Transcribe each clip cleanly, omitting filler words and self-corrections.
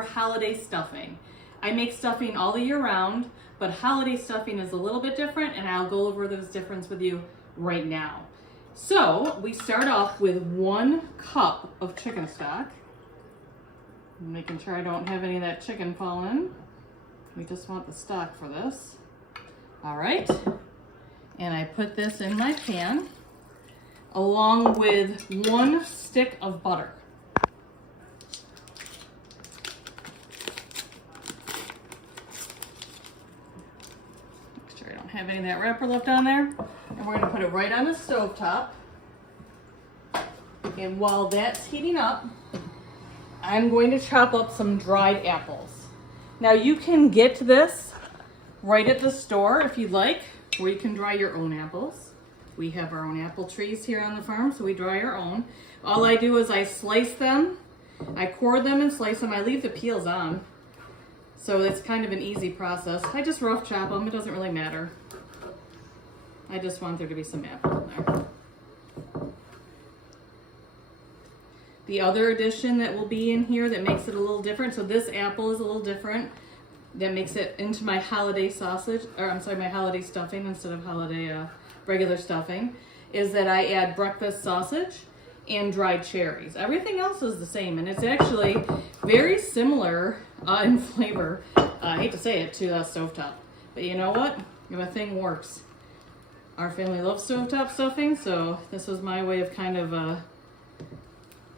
for holiday stuffing. I make stuffing all the year round, but holiday stuffing is a little bit different, and I'll go over those differences with you right now. So we start off with 1 cup of chicken stock. I'm making sure I don't have any of that chicken fall in. We just want the stock for this. All right, and I put this in my pan along with 1 stick of butter. Make sure I don't have any of that wrapper left on there. And we're gonna put it right on the stove top. And while that's heating up, I'm going to chop up some dried apples. Now you can get this right at the store if you'd like, or you can dry your own apples. We have our own apple trees here on the farm, so we dry our own. All I do is I slice them, I core them and slice them. I leave the peels on, so it's kind of an easy process. I just rough chop them, it doesn't really matter. I just want there to be some apple in there. The other addition that will be in here that makes it a little different, so this apple is a little different, that makes it into my holiday sausage, or I'm sorry, my holiday stuffing instead of holiday regular stuffing, is that I add breakfast sausage and dried cherries. Everything else is the same, and it's actually very similar in flavor, I hate to say it, to stovetop. But you know what? If a thing works. Our family loves stovetop stuffing, so this was my way of kind of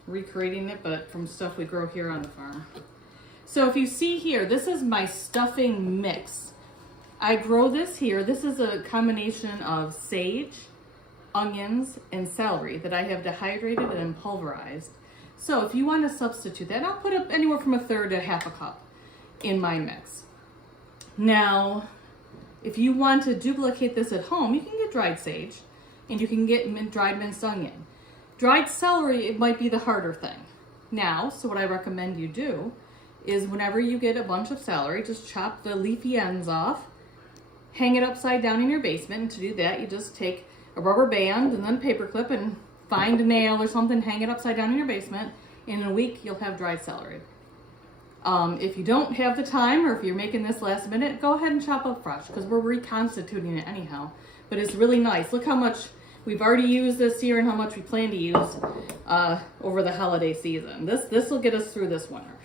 recreating it, but from stuff we grow here on the farm. So if you see here, this is my stuffing mix. I grow this here. This is a combination of sage, onions, and celery that I have dehydrated and pulverized. So if you want to substitute that, I'll put up anywhere from 1/3 to 1/2 cup in my mix. Now, if you want to duplicate this at home, you can get dried sage and you can get dried minced onion. Dried celery, it might be the harder thing. Now, so what I recommend you do is whenever you get a bunch of celery, just chop the leafy ends off, hang it upside down in your basement. And to do that, you just take a rubber band and then a paper clip and find a nail or something, hang it upside down in your basement. In a week, you'll have dried celery. If you don't have the time, or if you're making this last minute, go ahead and chop up fresh, because we're reconstituting it anyhow. But it's really nice. Look how much we've already used this year and how much we plan to use over the holiday season. This will get us through this winter.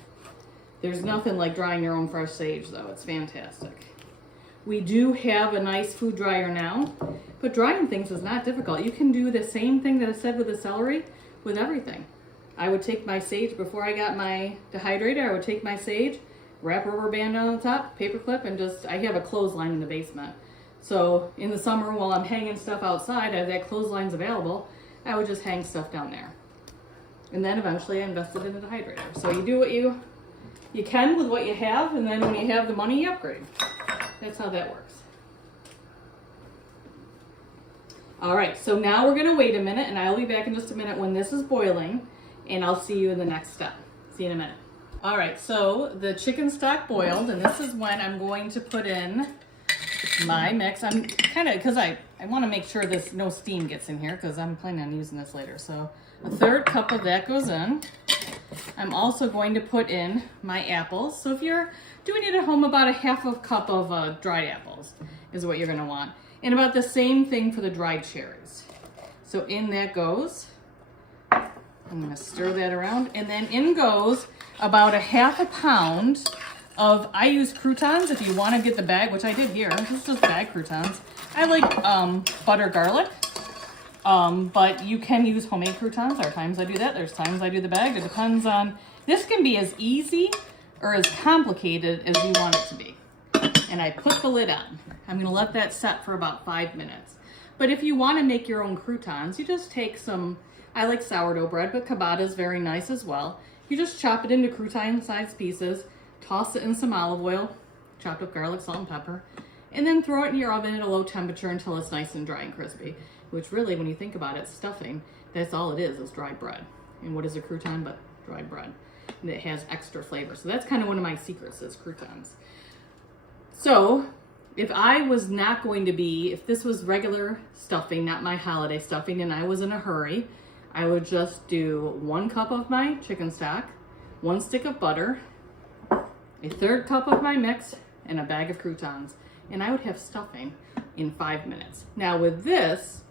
There's nothing like drying your own fresh sage, though. It's fantastic. We do have a nice food dryer now, but drying things is not difficult. You can do the same thing that I said with the celery with everything. I would take my sage before I got my dehydrator. I would take my sage, wrap a rubber band on the top, paper clip, and I have a clothesline in the basement. So in the summer, while I'm hanging stuff outside, I have that clothesline's available, I would just hang stuff down there. And then eventually I invested in a dehydrator. So you do what you can with what you have, and then when you have the money, you upgrade. That's how that works. All right, so now we're gonna wait a minute, and I'll be back in just a minute when this is boiling, and I'll see you in the next step. See you in a minute. All right, so the chicken stock boiled, and this is when I'm going to put in my mix. I'm kind of, because I want to make sure no steam gets in here, because I'm planning on using this later. So 1/3 cup of that goes in. I'm also going to put in my apples. So if you're doing it at home, about 1/2 cup of dried apples is what you're going to want. And about the same thing for the dried cherries. So in that goes, I'm going to stir that around, and then in goes about 1/2 pound of, I use croutons if you want to get the bag, which I did here. This is just bag croutons. I like butter garlic, but you can use homemade croutons. There are times I do that. There's times I do the bag. It depends on, this can be as easy or as complicated as you want it to be. And I put the lid on. I'm going to let that set for about 5 minutes. But if you want to make your own croutons, you just take some, I like sourdough bread, but ciabatta is very nice as well. You just chop it into crouton-sized pieces, toss it in some olive oil, chopped up garlic, salt, and pepper, and then throw it in your oven at a low temperature until it's nice and dry and crispy, which really, when you think about it, stuffing, that's all it is dried bread. And what is a crouton but dried bread? And it has extra flavor. So that's kind of one of my secrets, is croutons. So if I was not going to be, if this was regular stuffing, not my holiday stuffing, and I was in a hurry, I would just do 1 cup of my chicken stock, 1 stick of butter, a third cup of my mix, and a bag of croutons. And I would have stuffing in 5 minutes. Now with this,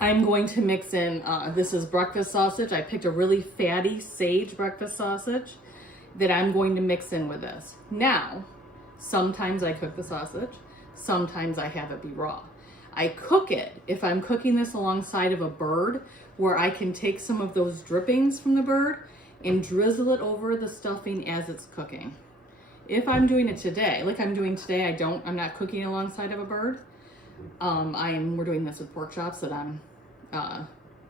I'm going to mix in, this is breakfast sausage. I picked a really fatty sage breakfast sausage that I'm going to mix in with this. Now, sometimes I cook the sausage, sometimes I have it be raw. I cook it if I'm cooking this alongside of a bird, where I can take some of those drippings from the bird and drizzle it over the stuffing as it's cooking. If I'm doing it today, like I'm doing today, I'm not cooking alongside of a bird. We're doing this with pork chops that I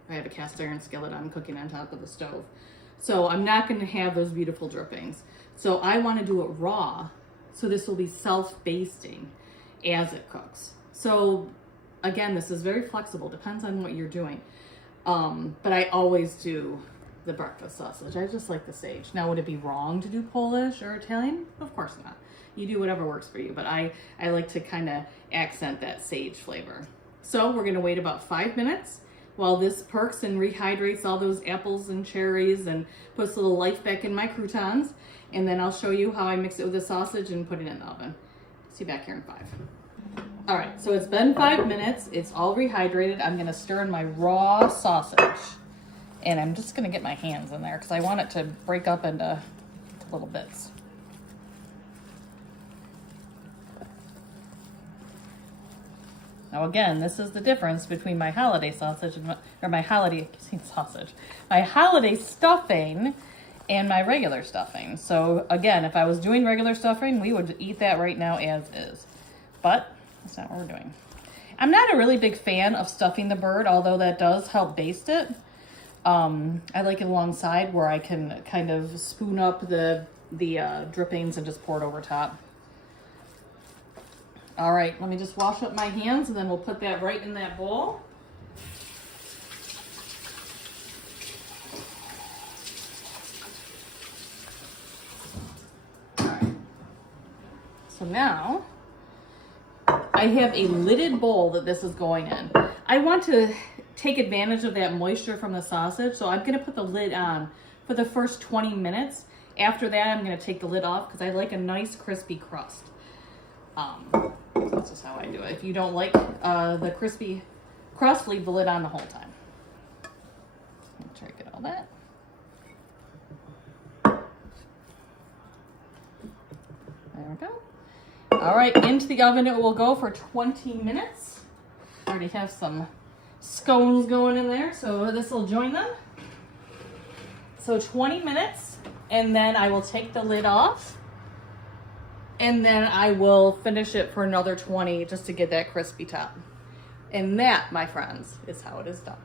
have a cast iron skillet I'm cooking on top of the stove. So I'm not going to have those beautiful drippings. So I want to do it raw. So this will be self-basting as it cooks. So again, this is very flexible, depends on what you're doing. But I always do the breakfast sausage. I just like the sage. Now, would it be wrong to do Polish or Italian? Of course not. You do whatever works for you, but I like to kind of accent that sage flavor. So we're gonna wait about 5 minutes while this perks and rehydrates all those apples and cherries and puts a little life back in my croutons. And then I'll show you how I mix it with the sausage and put it in the oven. See you back here in 5. All right, so it's been 5 minutes. It's all rehydrated. I'm gonna stir in my raw sausage. And I'm just gonna get my hands in there because I want it to break up into little bits. Now again, this is the difference between my holiday sausage and my holiday stuffing and my regular stuffing. So again, if I was doing regular stuffing, we would eat that right now as is. But that's not what we're doing. I'm not a really big fan of stuffing the bird, although that does help baste it. I like it alongside where I can kind of spoon up the drippings and just pour it over top. All right, let me just wash up my hands and then we'll put that right in that bowl. All right. So now I have a lidded bowl that this is going in. I want to take advantage of that moisture from the sausage, so I'm gonna put the lid on for the first 20 minutes. After that, I'm gonna take the lid off because I like a nice crispy crust. That's just how I do it. If you don't like the crispy crust, leave the lid on the whole time. Make sure I get all that. There we go. All right, into the oven it will go for 20 minutes. I already have some scones going in there, so this will join them. So 20 minutes, and then I will take the lid off. And then I will finish it for another 20 just to get that crispy top. And that, my friends, is how it is done.